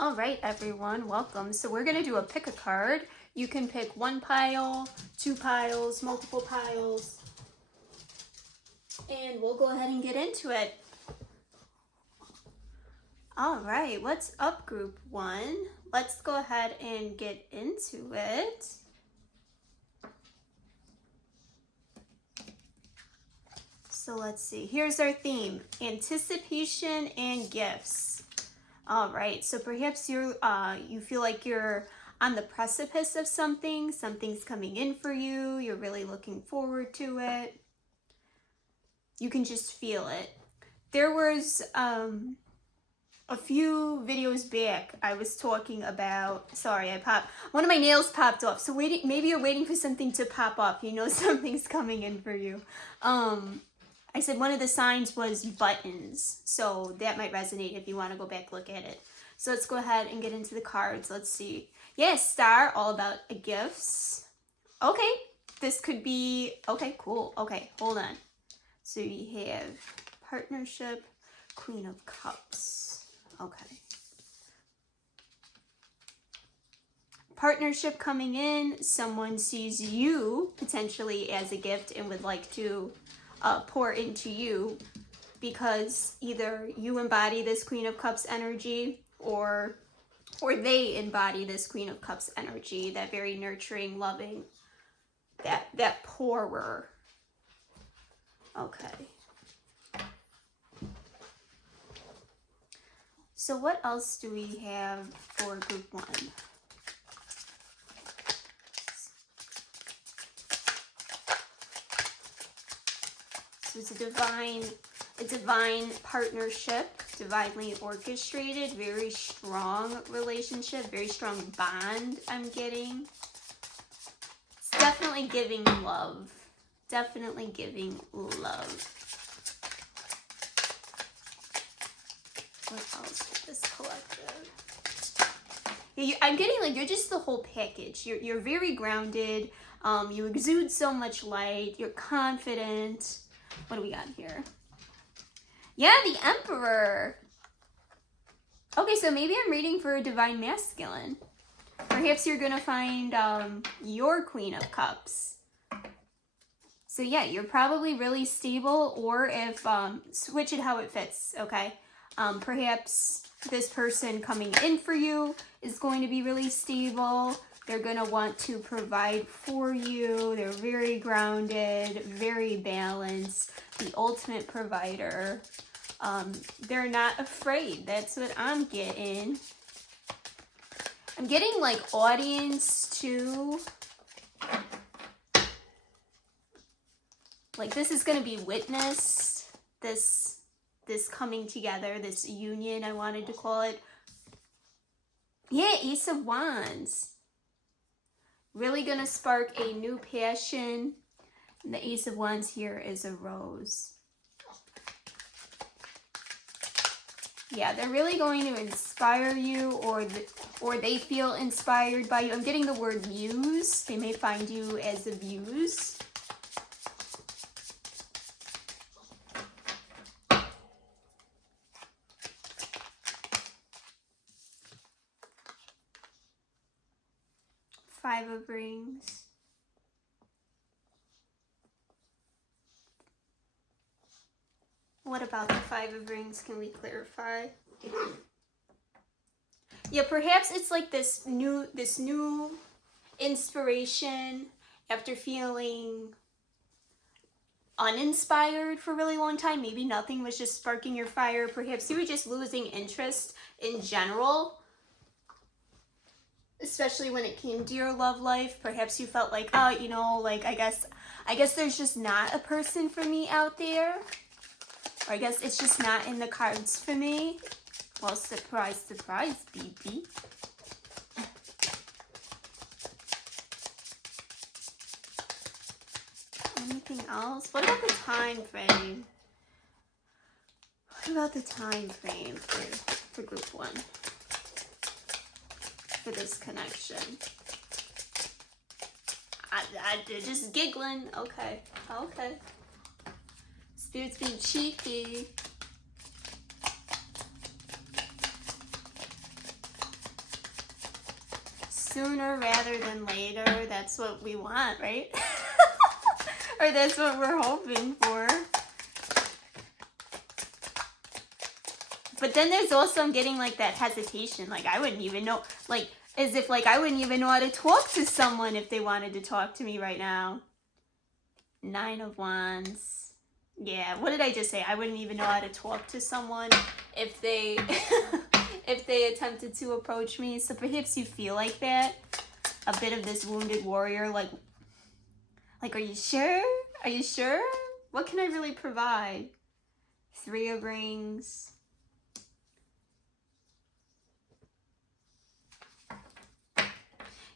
All right, everyone, welcome. So we're gonna do a pick a card. You can pick one pile, two piles, multiple piles, and we'll go ahead and get into it. All right, what's up, group one? Let's go ahead and get into it. So let's see, here's our theme, anticipation and gifts. All right, so perhaps you feel like you're on the precipice of something, something's coming in for you, you're really looking forward to it. You can just feel it. There was a few videos back, I was talking about, sorry, one of my nails popped off. So maybe you're waiting for something to pop up. You know something's coming in for you. I said one of the signs was buttons. So that might resonate if you want to go back look at it. So let's go ahead and get into the cards. Let's see. Yeah, star, all about gifts. Okay, this could be, okay, cool. Okay, hold on. So you have partnership, Queen of Cups. Okay. Partnership coming in, someone sees you potentially as a gift and would like to pour into you because either you embody this Queen of Cups energy or they embody this Queen of Cups energy, that very nurturing, loving, that pourer. Okay. So what else do we have for group one? So it's a divine partnership, divinely orchestrated, very strong relationship, very strong bond I'm getting. It's definitely giving love. Definitely giving love. What else with this collective? Yeah, I'm getting like you're just the whole package. You're very grounded. You exude so much light. You're confident. What do we got here? Yeah, the Emperor. Okay, so maybe I'm reading for a divine masculine. Perhaps you're gonna find your Queen of Cups. So yeah, you're probably really stable, or if switch it how it fits. Okay. Perhaps this person coming in for you is going to be really stable. They're going to want to provide for you. They're very grounded, very balanced, the ultimate provider. They're not afraid. That's what I'm getting. I'm getting like audience too. Like this is going to be witnessed. This coming together, this union, I wanted to call it. Yeah, Ace of Wands. Really gonna spark a new passion. And the Ace of Wands here is a rose. Yeah, they're really going to inspire you, or they feel inspired by you. I'm getting the word muse. They may find you as a muse. Five of Rings. What about the Five of Rings? Can we clarify? Yeah, perhaps it's like this new inspiration after feeling uninspired for a really long time. Maybe nothing was just sparking your fire. Perhaps you were just losing interest in general. Especially when it came to your love life. Perhaps you felt like, oh, you know, like, I guess there's just not a person for me out there. Or I guess it's just not in the cards for me. Well, surprise, surprise, BB. Anything else? What about the time frame? What about the time frame for group one? For this connection. I just giggling. Okay. Spirit's being cheeky. sooner rather than later. That's what we want, right? Or that's what we're hoping for. But then there's also, I'm getting like that hesitation. Like I wouldn't even know, like as if like I wouldn't even know how to talk to someone if they wanted to talk to me right now. 9 of Wands. Yeah, what did I just say? I wouldn't even know how to talk to someone if they if they attempted to approach me. So perhaps you feel like that. A bit of this wounded warrior, like are you sure? Are you sure? What can I really provide? 3 of Rings.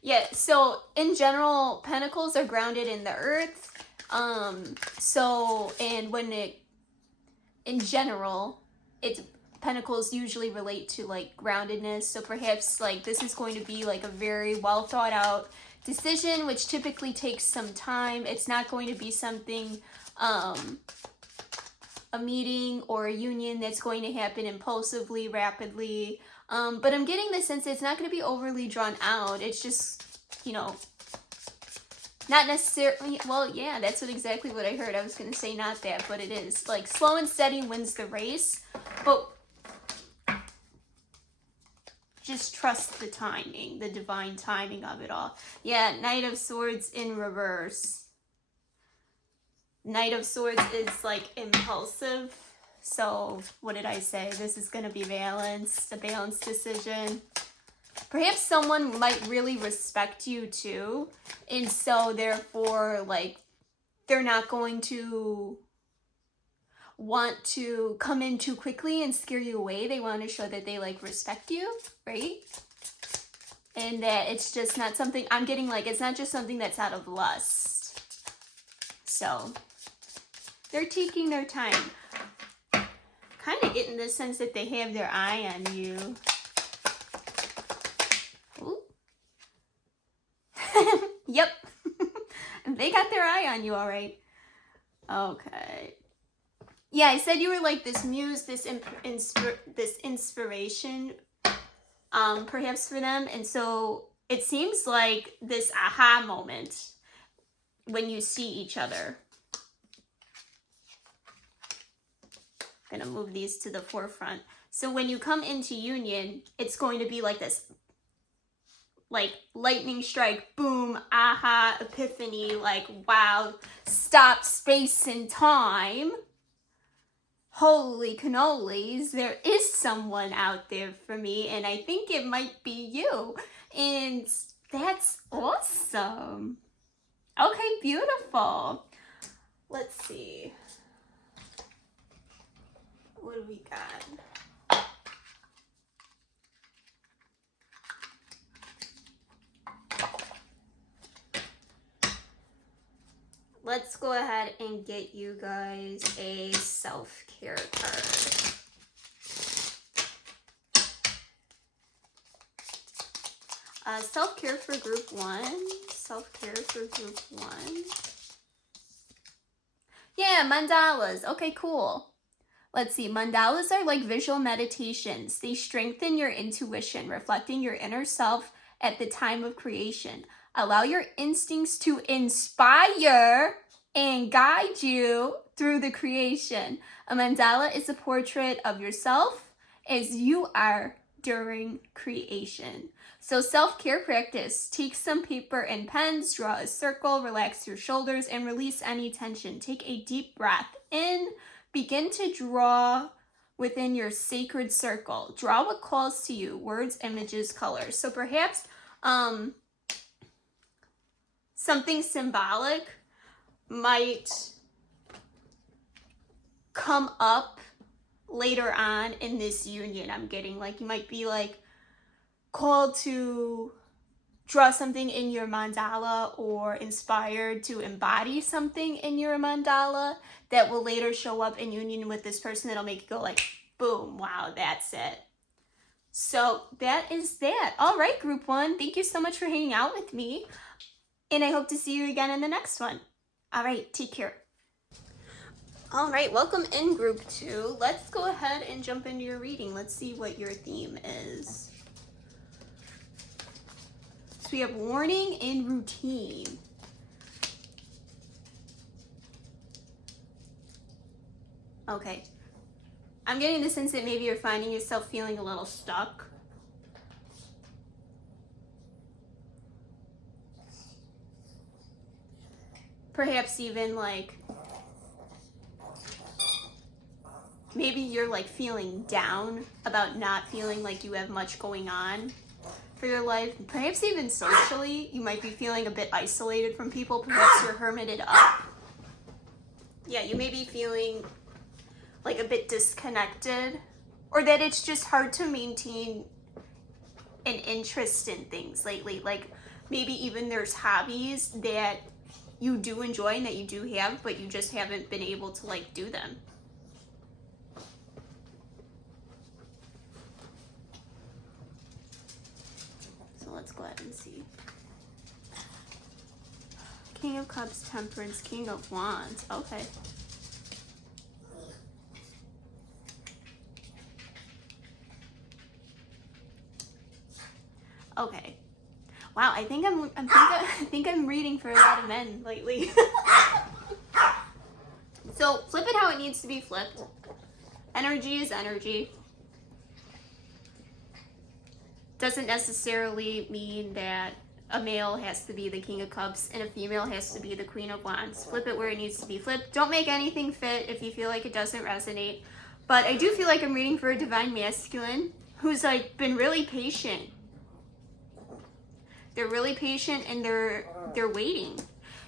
Yeah, so in general, pentacles are grounded in the earth. And when in general, pentacles usually relate to like groundedness. So perhaps like this is going to be like a very well thought out decision, which typically takes some time. It's not going to be something, a meeting or a union that's going to happen impulsively, rapidly. But I'm getting the sense it's not going to be overly drawn out. It's just, you know, not necessarily, well, yeah, that's exactly what I heard. I was going to say not that, but it is. Like, slow and steady wins the race, but just trust the timing, the divine timing of it all. Yeah, Knight of Swords in reverse. Knight of Swords is, like, impulsive. So, what did I say? This is going to be balanced, a balanced decision. Perhaps someone might really respect you too, and so therefore, like, they're not going to want to come in too quickly and scare you away. They want to show that they, like, respect you, right? And that it's just not something, I'm getting, like, it's not just something that's out of lust. So, they're taking their time. Kind of getting the sense that they have their eye on you. Yep. They got their eye on you, all right. Okay. Yeah, I said you were like this muse, this inspiration, perhaps for them. And so it seems like this aha moment when you see each other. I'm gonna move these to the forefront. So when you come into union, it's going to be like this, like lightning strike, boom, aha, epiphany, like wow, stop space and time. Holy cannolis, there is someone out there for me, and I think it might be you. And that's awesome. Okay, beautiful. Let's see. What do we got? Let's go ahead and get you guys a self-care card. Self-care for group 1. Self-care for group 1. Yeah, mandalas. Okay, cool. Let's see. Mandalas are like visual meditations. They strengthen your intuition, reflecting your inner self at the time of creation. Allow your instincts to inspire and guide you through the creation. A mandala is a portrait of yourself as you are during creation. So self-care practice. Take some paper and pens, draw a circle, relax your shoulders, and release any tension. Take a deep breath in. Begin to draw within your sacred circle. Draw what calls to you, words, images, colors. So perhaps something symbolic might come up later on in this union. I'm getting like you might be like called to draw something in your mandala or inspired to embody something in your mandala that will later show up in union with this person that'll make you go like, boom, wow, that's it. So that is that. All right, group 1, thank you so much for hanging out with me. And I hope to see you again in the next one. All right, take care. All right, welcome in group 2. Let's go ahead and jump into your reading. Let's see what your theme is. we have warning and routine. Okay. I'm getting the sense that maybe you're finding yourself feeling a little stuck. Perhaps even like, maybe you're like feeling down about not feeling like you have much going on for your life. Perhaps even socially, you might be feeling a bit isolated from people. Perhaps you're hermited up. Yeah, you may be feeling like a bit disconnected, or that it's just hard to maintain an interest in things lately. Like maybe even there's hobbies that you do enjoy and that you do have, but you just haven't been able to like do them. So let's go ahead and see. King of Cups, Temperance, King of Wands. Okay. Okay. Wow, I think I'm reading for a lot of men lately. So flip it how it needs to be flipped. Energy is energy. Doesn't necessarily mean that a male has to be the King of Cups and a female has to be the Queen of Wands. Flip it where it needs to be flipped. Don't make anything fit if you feel like it doesn't resonate. But I do feel like I'm reading for a divine masculine who's like been really patient. They're really patient and they're waiting.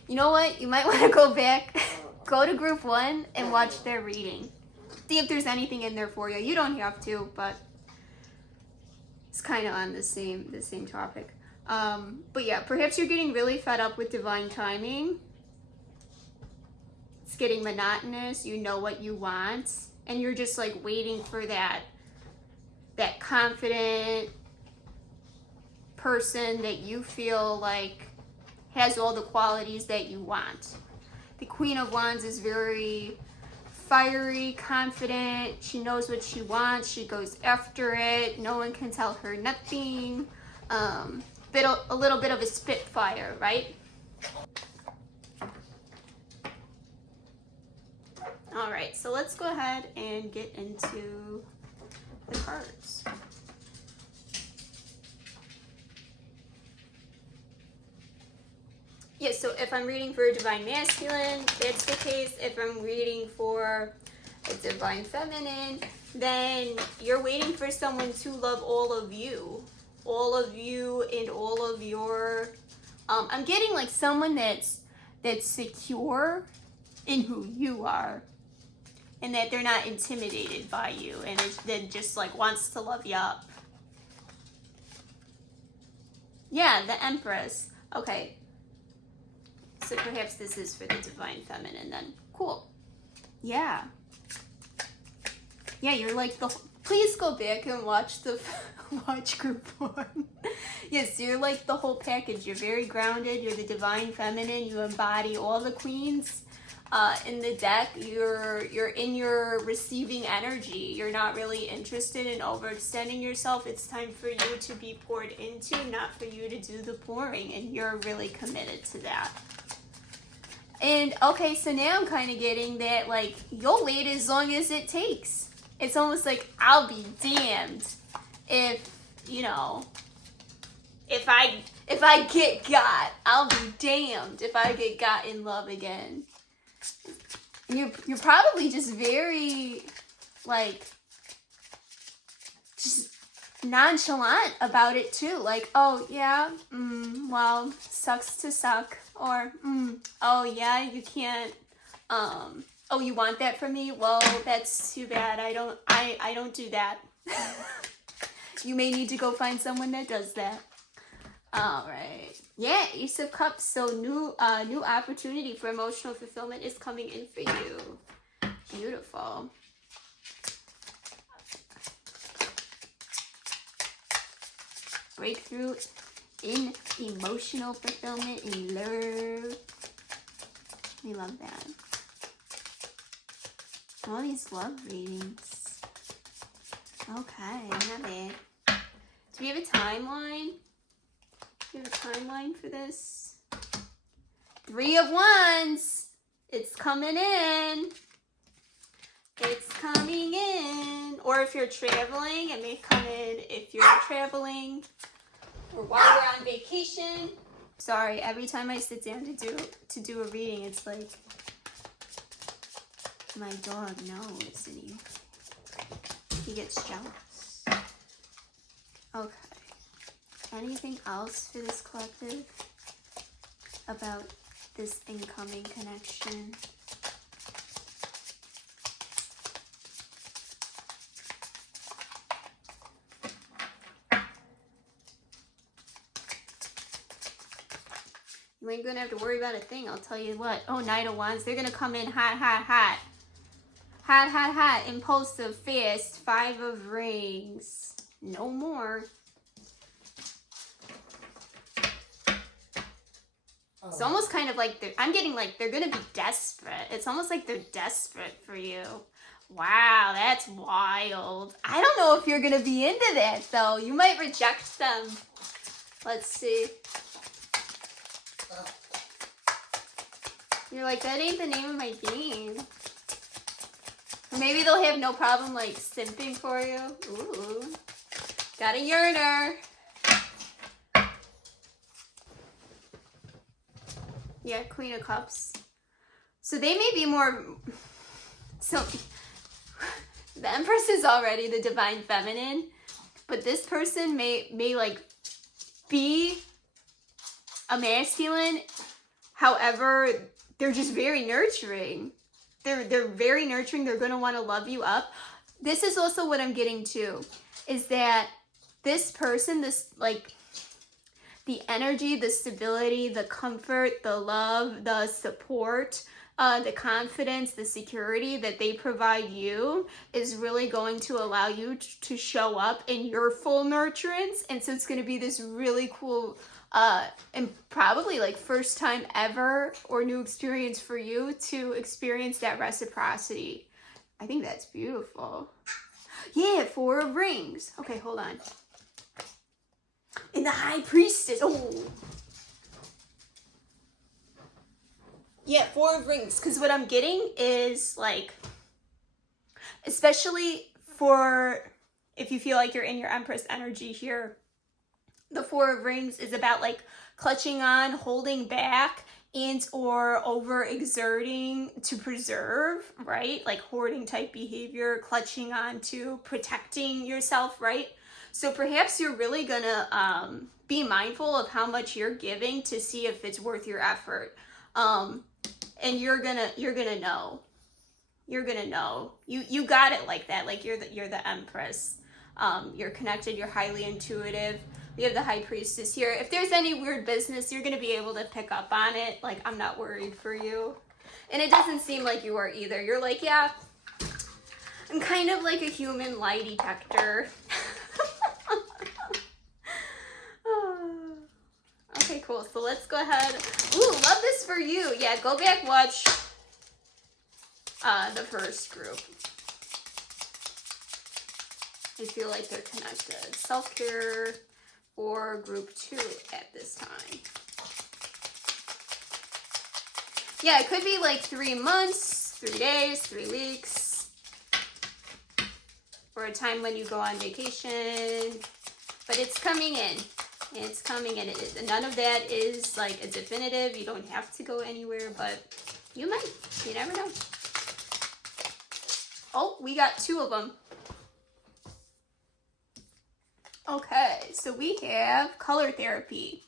You know what? You might want to go back, go to group 1 and watch their reading. See if there's anything in there for you. You don't have to, but it's kind of on the same topic. But yeah, perhaps you're getting really fed up with divine timing. It's getting monotonous. You know what you want, and you're just like waiting for that confident person that you feel like has all the qualities that you want. The Queen of Wands is very fiery, confident. She knows what she wants. She goes after it. No one can tell her nothing. A little bit of a spitfire, right? All right, so let's go ahead and get into the cards. Yeah, so if I'm reading for a divine masculine, that's the case. If I'm reading for a divine feminine, then you're waiting for someone to love all of you and all of your, I'm getting like someone that's secure in who you are, and that they're not intimidated by you, and that just like wants to love you up. Yeah, the Empress. Okay. So perhaps this is for the divine feminine then. Cool. Yeah. Yeah, you're like please go back and watch watch group 1. Yes, you're like the whole package. You're very grounded. You're the divine feminine. You embody all the queens in the deck. You're in your receiving energy. You're not really interested in overextending yourself. It's time for you to be poured into, not for you to do the pouring, and you're really committed to that. And okay, so now I'm kind of getting that like you'll wait as long as it takes. It's almost like I'll be damned if, you know, if I get got. I'll be damned if I get got in love again. You're probably just very like just nonchalant about it too. Like, oh yeah, well, sucks to suck. Or, oh yeah, you can't, oh, you want that from me? Well, that's too bad. I don't do that. You may need to go find someone that does that. All right. Yeah, Ace of Cups. So new opportunity for emotional fulfillment is coming in for you. Beautiful. Breakthrough in emotional fulfillment in love. We love that. All these love readings. Okay, not bad. Do we have a timeline? Do you have a timeline for this? 3 of Wands. It's coming in. It's coming in. Or if you're traveling, it may come in if you're traveling or while you're on vacation. Sorry, every time I sit down to do a reading, it's like my dog knows and he gets jealous. Okay. Anything else for this collective about this incoming connection? You ain't gonna have to worry about a thing, I'll tell you what. Oh, Knight of Wands, they're gonna come in hot, hot, hot. Hot, hot, hot, impulsive, fast, 5 of Rings. No more. It's almost kind of like I'm getting like they're gonna be desperate. It's almost like they're desperate for you. Wow, that's wild. I don't know if you're gonna be into that though. You might reject them. Let's see. You're like, that ain't the name of my game. Or maybe they'll have no problem like simping for you. Ooh. Got a yearner. Yeah, Queen of Cups. So they may be more... So the Empress is already the divine feminine, but this person may like be a masculine. However, they're just very nurturing. They're very nurturing. They're going to want to love you up. This is also what I'm getting to, is that this person, this like the energy, the stability, the comfort, the love, the support, the confidence, the security that they provide you is really going to allow you to show up in your full nurturance. And so it's going to be this really cool and probably like first time ever or new experience for you to experience that reciprocity. I think that's beautiful. Yeah, 4 of Rings. Okay, hold on. And the High Priestess. Oh. Yeah, 4 of Rings. Because what I'm getting is like, especially for if you feel like you're in your Empress energy here, the 4 of Rings is about like clutching on, holding back, and or overexerting to preserve, right? Like hoarding type behavior, clutching on to protecting yourself, right? So perhaps you're really gonna be mindful of how much you're giving to see if it's worth your effort. And you're gonna know. You're gonna know. You got it like that. Like you're the Empress. You're connected, you're highly intuitive. We have the High Priestess here. If there's any weird business, you're gonna be able to pick up on it. Like, I'm not worried for you. And it doesn't seem like you are either. You're like, yeah, I'm kind of like a human lie detector. Okay, cool. So let's go ahead. Ooh, love this for you. Yeah, go back, watch the first group. I feel like they're connected. Self-care or group 2 at this time. Yeah, it could be like 3 months, 3 days, 3 weeks, or a time when you go on vacation. But it's coming in. It's coming in. None of that is like a definitive. You don't have to go anywhere, but you might. You never know. Oh, we got 2 of them. Okay, so we have color therapy.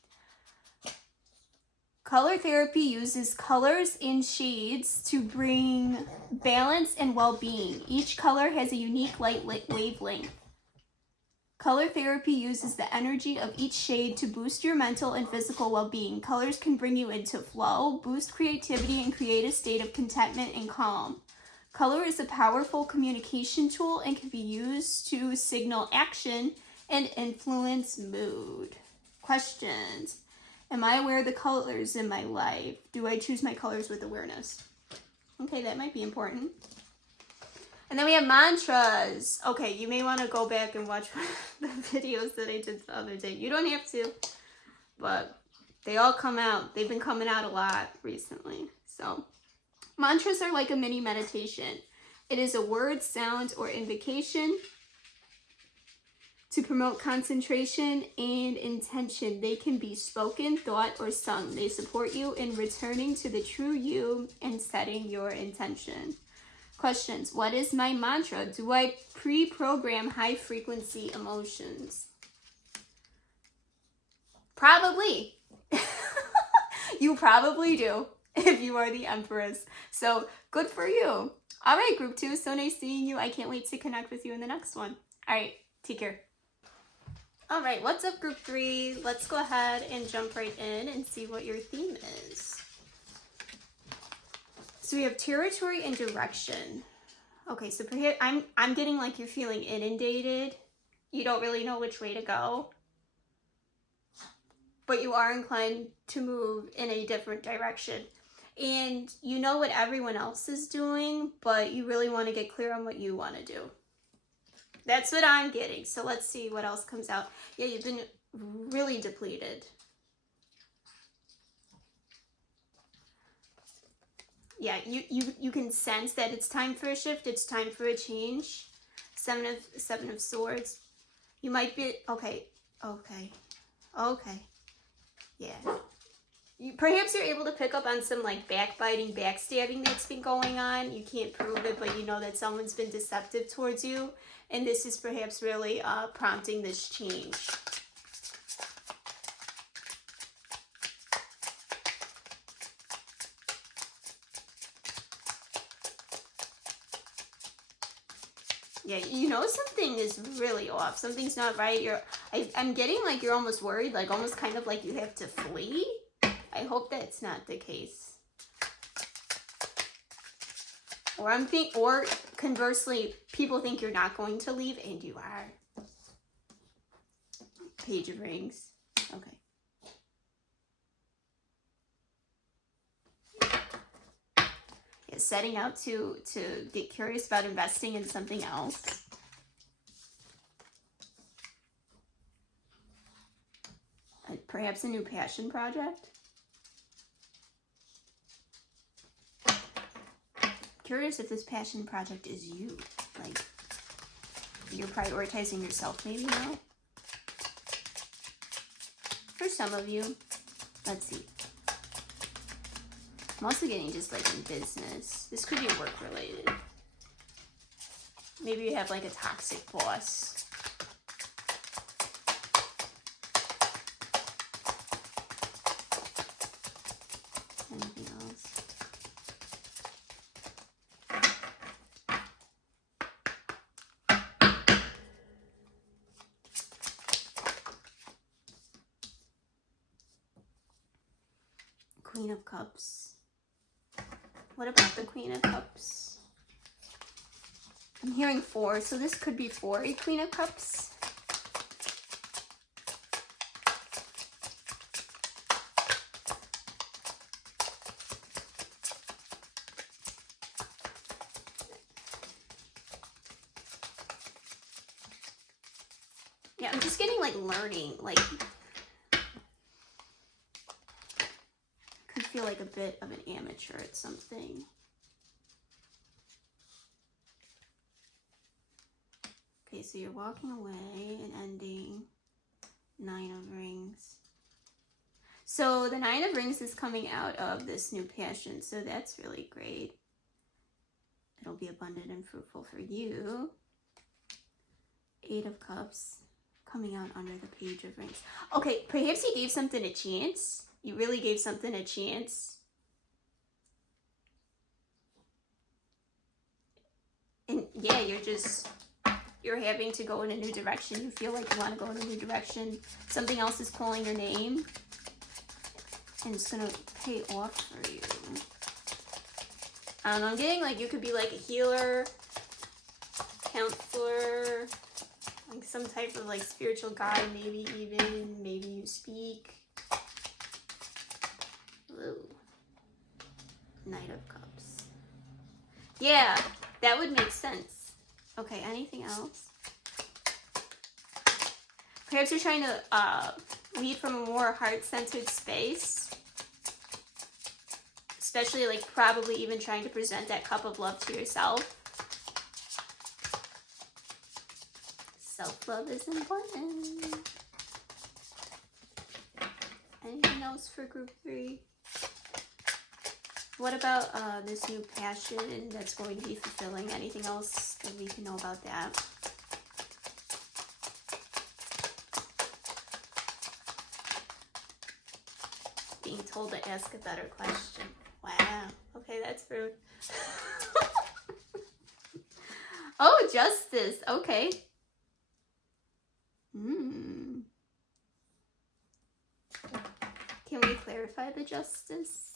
Color therapy uses colors and shades to bring balance and well-being. Each color has a unique light wavelength. Color therapy uses the energy of each shade to boost your mental and physical well-being. Colors can bring you into flow, boost creativity, and create a state of contentment and calm. Color is a powerful communication tool and can be used to signal action and influence mood. Questions. Am I aware of the colors in my life? Do I choose my colors with awareness? Okay, that might be important. And then we have mantras. Okay, you may want to go back and watch the videos that I did the other day. You don't have to. but they all come out. They've been coming out a lot recently. So mantras are like a mini meditation. It is a word, sound, or invocation to promote concentration and intention. They can be spoken, thought, or sung. They support you in returning to the true you and setting your intention. Questions. What is my mantra? Do I pre-program high-frequency emotions? Probably. You probably do if you are the Empress. So good for you. All right, group 2. So nice seeing you. I can't wait to connect with you in the next one. All right, take care. All right, what's up, group 3? Let's go ahead and jump right in and see what your theme is. So we have territory and direction. Okay, so I'm getting like you're feeling inundated. You don't really know which way to go, but you are inclined to move in a different direction. And you know what everyone else is doing, but you really want to get clear on what you want to do. That's what I'm getting. So let's see what else comes out. Yeah, you've been really depleted. Yeah, you can sense that it's time for a shift. It's time for a change. Seven of Swords. You might be okay. Yeah. Perhaps you're able to pick up on some like backbiting, backstabbing that's been going on. You can't prove it, but you know that someone's been deceptive towards you. And this is perhaps really prompting this change. Yeah, you know something is really off. Something's not right. I'm getting like you're almost worried, like almost kind of like you have to flee. I hope that's not the case. Or conversely, people think you're not going to leave and you are. Page of Rings. Okay. Yeah, setting out to get curious about investing in something else. Perhaps a new passion project. Curious if this passion project is you. Like, you're prioritizing yourself maybe now? For some of you. Let's see. I'm also getting just like in business. This could be work related. Maybe you have like a toxic boss. Anything else? Queen of Cups. What about the Queen of Cups? I'm hearing 4, so this could be for a Queen of Cups. Yeah, I'm just getting like learning, like could feel like a bit of an amateur at something. Okay, so you're walking away and ending. 9 of Rings. So the 9 of Rings is coming out of this new passion, so that's really great. It'll be abundant and fruitful for you. 8 of Cups coming out under the Page of Rings. Okay, perhaps you gave something a chance. You really gave something a chance. And yeah, you're having to go in a new direction. You feel like you want to go in a new direction. Something else is calling your name. And it's going to pay off for you. I don't know, I'm getting like you could be like a healer, counselor, like some type of like spiritual guide, maybe you speak. Ooh. Knight of Cups. Yeah, that would make sense. Okay, anything else? perhaps you're trying to lead from a more heart-centered space. Especially like probably even trying to present that cup of love to yourself. Self-love is important. Anything else for group 3? What about this new passion that's going to be fulfilling? Anything else that we can know about that? Being told to ask a better question. Wow. Okay, that's rude. Oh, justice. Okay. Can we clarify the justice?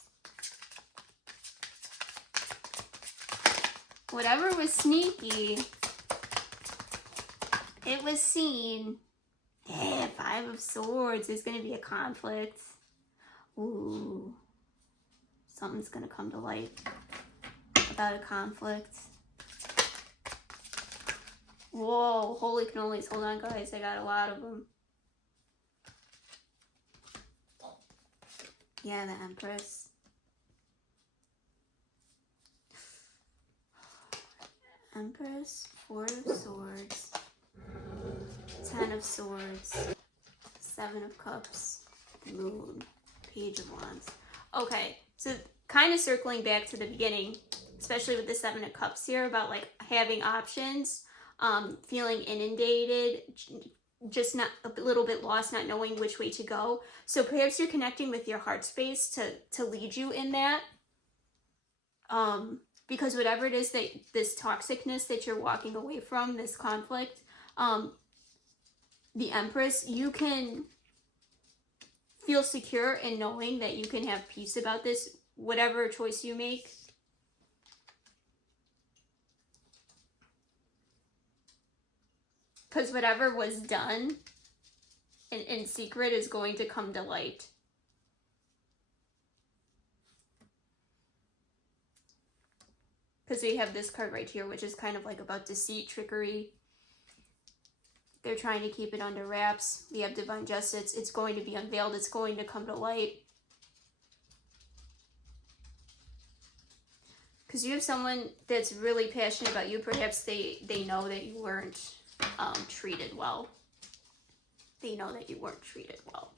Whatever was sneaky, it was seen. Yeah, 5 of Swords. There's going to be a conflict. Ooh. Something's going to come to light about a conflict. Whoa, holy cannolis. Hold on, guys. I got a lot of them. Yeah, the Empress. Empress, 4 of Swords, 10 of Swords, 7 of Cups, Moon, Page of Wands. Okay, so kind of circling back to the beginning, especially with the 7 of Cups here, about like having options, feeling inundated, just not a little bit lost, not knowing which way to go. So perhaps you're connecting with your heart space to lead you in that. Because whatever it is that this toxicness that you're walking away from, this conflict, the Empress, you can feel secure in knowing that you can have peace about this, whatever choice you make. Because whatever was done in secret is going to come to light. Because we have this card right here, which is kind of like about deceit, trickery. They're trying to keep it under wraps. We have divine justice. It's going to be unveiled. It's going to come to light. Because you have someone that's really passionate about you. Perhaps they know that you weren't treated well. They know that you weren't treated well.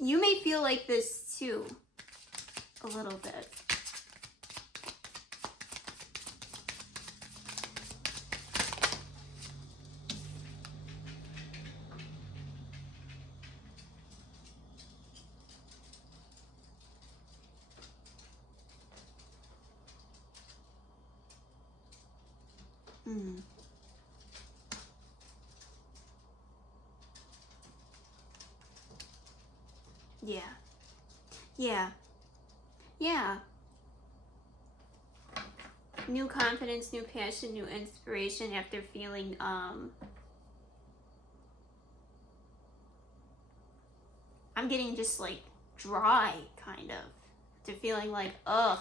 You may feel like this too, a little bit. Yeah. Yeah. Yeah. New confidence, new passion, new inspiration after feeling, I'm getting just like dry, kind of. To feeling like, ugh.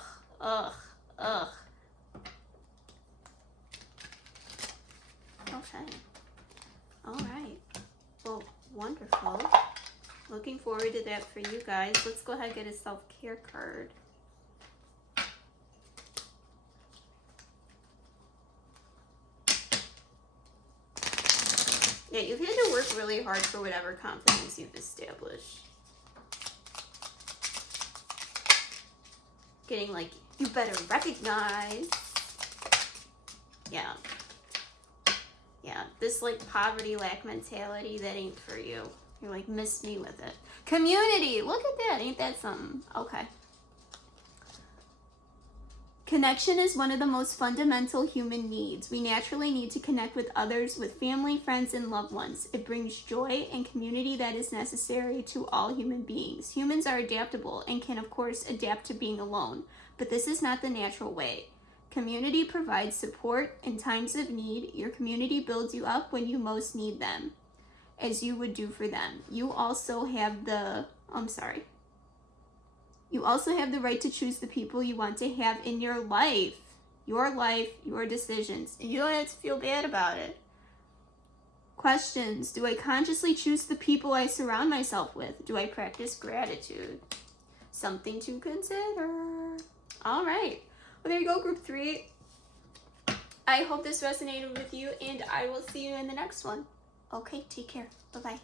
Okay. All right. Well, wonderful. Looking forward to that for you guys. Let's go ahead and get a self-care card. Yeah, you've had to work really hard for whatever confidence you've established. Getting like, you better recognize. Yeah. Yeah, this like poverty lack mentality, that ain't for you. You're like, miss me with it. Community, look at that. Ain't that something? Okay. Connection is one of the most fundamental human needs. We naturally need to connect with others, with family, friends, and loved ones. It brings joy and community that is necessary to all human beings. Humans are adaptable and can, of course, adapt to being alone, but this is not the natural way. Community provides support in times of need. Your community builds you up when you most need them, as you would do for them. You also have the, You also have the right to choose the people you want to have in your life. Your life, your decisions. And you don't have to feel bad about it. Questions. Do I consciously choose the people I surround myself with? Do I practice gratitude? Something to consider. All right. Well, there you go, group 3. I hope this resonated with you, and I will see you in the next one. Okay, take care. Bye-bye.